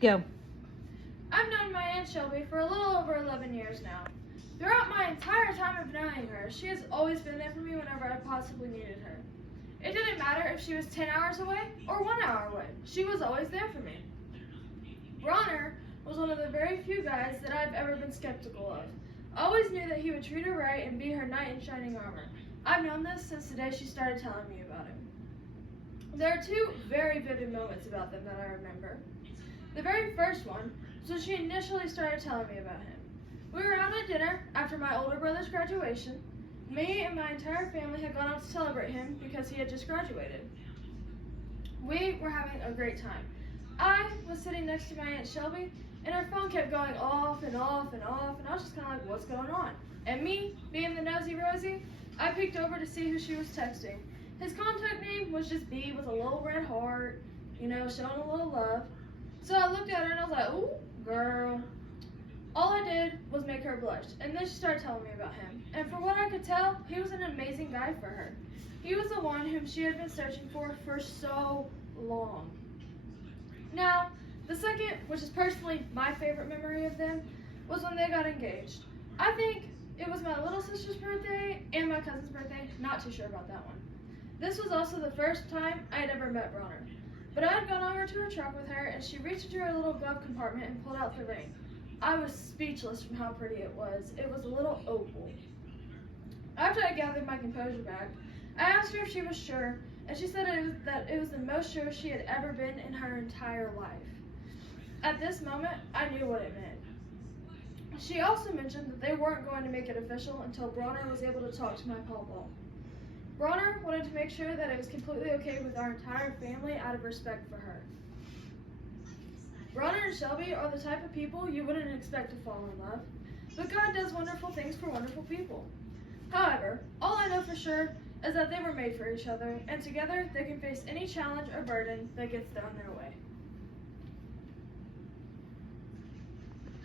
Go. I've known my Aunt Shelby for a little over 11 years now. Throughout my entire time of knowing her, she has always been there for me whenever I possibly needed her. It didn't matter if she was 10 hours away or 1 hour away. She was always there for me. Bronner was one of the very few guys that I've ever been skeptical of. I always knew that he would treat her right and be her knight in shining armor. I've known this since the day she started telling me about him. There are two very vivid moments about them that I remember. The very first one was when she initially started telling me about him. We were out at dinner after my older brother's graduation. Me and my entire family had gone out to celebrate him because he had just graduated. We were having a great time. I was sitting next to my Aunt Shelby, and her phone kept going off and off and off, and I was just kind of like, what's going on? And me, being the nosy Rosie, I peeked over to see who she was texting. His contact name was just B with a little red heart, showing a little love. So I looked at her and I was like, ooh, girl. All I did was make her blush, and then she started telling me about him. And for what I could tell, he was an amazing guy for her. He was the one whom she had been searching for so long. Now, the second, which is personally my favorite memory of them, was when they got engaged. I think it was my little sister's birthday and my cousin's birthday, not too sure about that one. This was also the first time I had ever met Bronner. But I had gone over to her truck with her, and she reached into her little glove compartment and pulled out the ring. I was speechless from how pretty it was. It was a little opal. After I gathered my composure back, I asked her if she was sure, and she said that it was the most sure she had ever been in her entire life. At this moment, I knew what it meant. She also mentioned that they weren't going to make it official until Bronner was able to talk to my pawpaw. Bronner wanted to make sure that it was completely okay with our entire family out of respect for her. Bronner and Shelby are the type of people you wouldn't expect to fall in love, but God does wonderful things for wonderful people. However, all I know for sure is that they were made for each other, and together they can face any challenge or burden that gets thrown their way.